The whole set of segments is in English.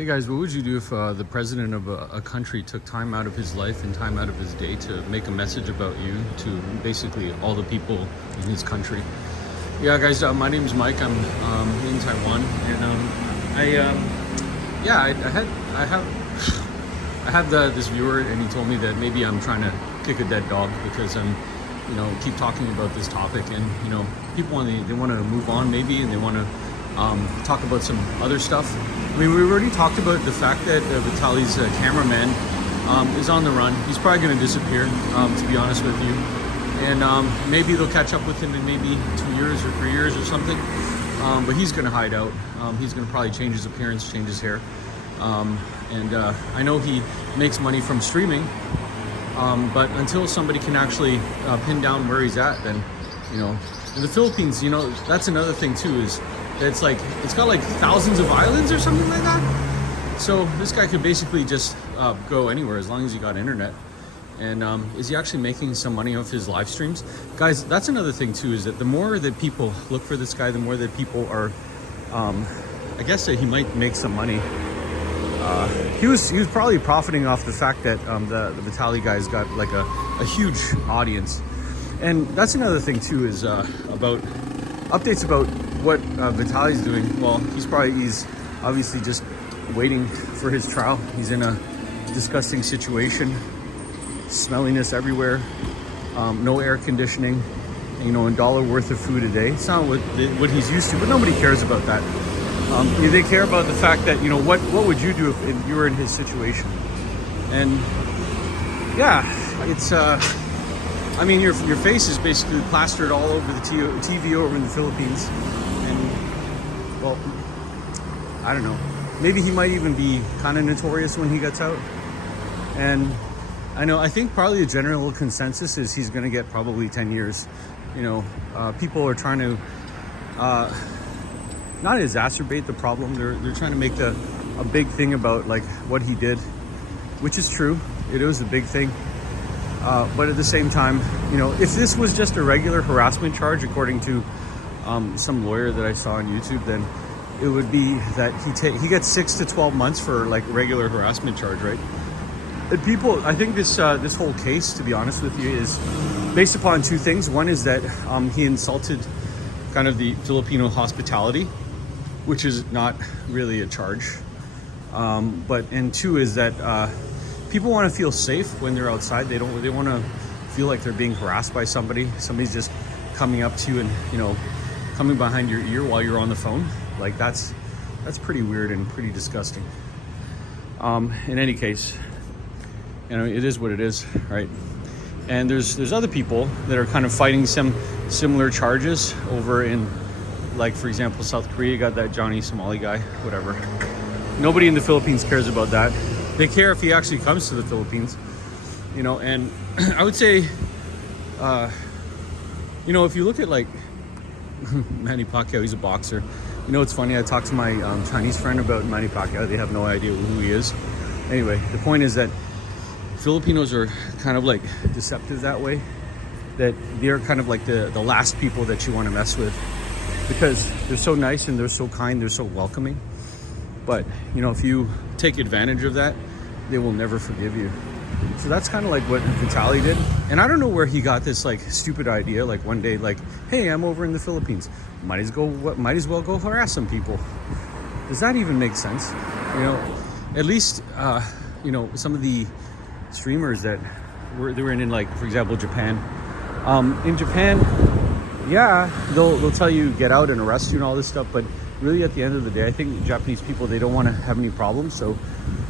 Hey guys, what would you do if the president of a country took time out of his life and time out of his day to make a message about you to basically all the people in his country? Yeah, guys, my name is Mike. I'm in Taiwan, and I have this viewer, and he told me that maybe I'm trying to kick a dead dog because I'm, keep talking about this topic, and people they want to move on maybe, and they want to talk about some other stuff. I mean, we already talked about the fact that Vitaly's cameraman is on the run. He's probably going to disappear, to be honest with you. And maybe they'll catch up with him in maybe 2 years or 3 years or something. But he's going to hide out. He's going to probably change his appearance, change his hair. I know he makes money from streaming. But until somebody can actually pin down where he's at, then, in the Philippines, that's another thing too, is it's got like thousands of islands or something like that. So this guy could basically just go anywhere as long as he got internet. And is he actually making some money off his live streams? Guys, that's another thing too, is that the more that people look for this guy, the more that people are, I guess that he might make some money. He was probably profiting off the fact that the Vitali guy's got like a huge audience. And that's another thing too, is about updates about what Vitali's doing. Well, he's obviously just waiting for his trial. He's in a disgusting situation, smelliness everywhere, no air conditioning, and $1 worth of food a day. It's not what he's used to, but nobody cares about that. They care about the fact that, what would you do if you were in his situation? And yeah, it's I mean, your face is basically plastered all over the TV over in the Philippines. And, well, I don't know. Maybe he might even be kind of notorious when he gets out. And I think probably the general consensus is he's going to get probably 10 years. People are trying to not exacerbate the problem. They're trying to make a big thing about like what he did, which is true. It was a big thing. But at the same time, if this was just a regular harassment charge, according to some lawyer that I saw on YouTube, then it would be that he gets 6 to 12 months for like regular harassment charge, right? And people, I think this whole case, to be honest with you, is based upon two things. One is that he insulted kind of the Filipino hospitality, which is not really a charge. And two is that people want to feel safe when they're outside. They want to feel like they're being harassed by somebody. Somebody's just coming up to you and coming behind your ear while you're on the phone. Like that's pretty weird and pretty disgusting. In any case, it is what it is, right? And there's other people that are kind of fighting some similar charges over in, like, for example, South Korea got that Johnny Somali guy, whatever. Nobody in the Philippines cares about that. They care if he actually comes to the Philippines, and I would say, if you look at like Manny Pacquiao, he's a boxer. It's funny, I talked to my Chinese friend about Manny Pacquiao. They have no idea who he is. Anyway, the point is that Filipinos are kind of like deceptive that way, that they're kind of like the last people that you want to mess with because they're so nice and they're so kind, they're so welcoming. But, if you take advantage of that, they will never forgive you. So that's kind of like what Vitali did. And I don't know where he got this like stupid idea, like one day, like, hey, I'm over in the Philippines. Might as well go harass some people. Does that even make sense? At least, some of the streamers that they were in like, for example, Japan. In Japan, yeah, they'll tell you get out and arrest you and all this stuff, but really at the end of the day, I think Japanese people, they don't want to have any problems. So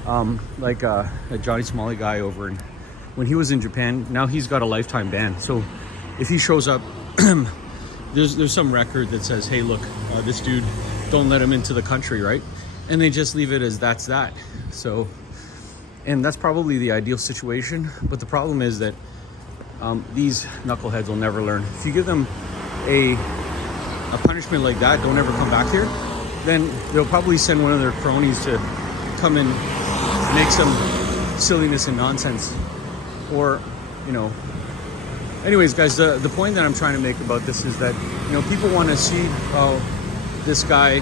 a Johnny Somali guy over when he was in Japan, now he's got a lifetime ban. So if he shows up, there's some record that says, hey, look, this dude, don't let him into the country, right? And they just leave it as that's that. So, and that's probably the ideal situation. But the problem is that these knuckleheads will never learn. If you give them a punishment like that, don't ever come back here, then they'll probably send one of their cronies to come and make some silliness and nonsense. Or, anyways, guys, the point that I'm trying to make about this is that, people want to see this guy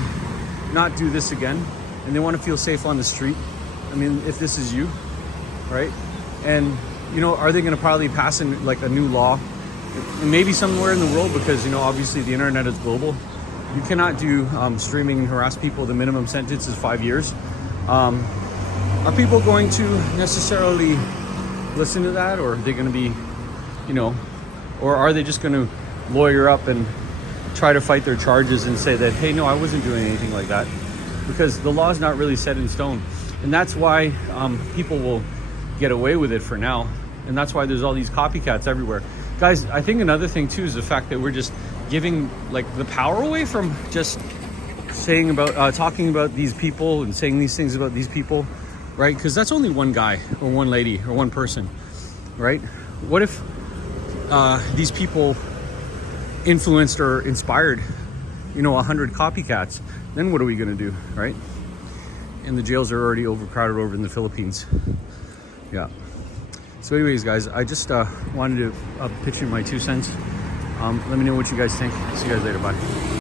not do this again. and they want to feel safe on the street. I mean, if this is you, right? And you know, are they going to probably pass in like a new law, maybe somewhere in the world, because you know, obviously the internet is global. You cannot do streaming and harass people. The minimum sentence is 5 years. Are people going to necessarily listen to that, or are they going to be, you know, or are they just going to lawyer up and try to fight their charges and say that, hey, no, I wasn't doing anything like that? Because the law is not really set in stone. And that's why people will get away with it for now. And that's why there's all these copycats everywhere. Guys, I think another thing too is the fact that we're just giving like the power away from just saying about, talking about these people and saying these things about these people, right? Because that's only one guy or one lady or one person, right? What if these people influenced or inspired, you know, 100 copycats? Then what are we gonna do, right? And the jails are already overcrowded over in the Philippines. Yeah. So anyways, guys, I just wanted to pitch in my 2 cents. Let me know what you guys think. See you guys later. Bye.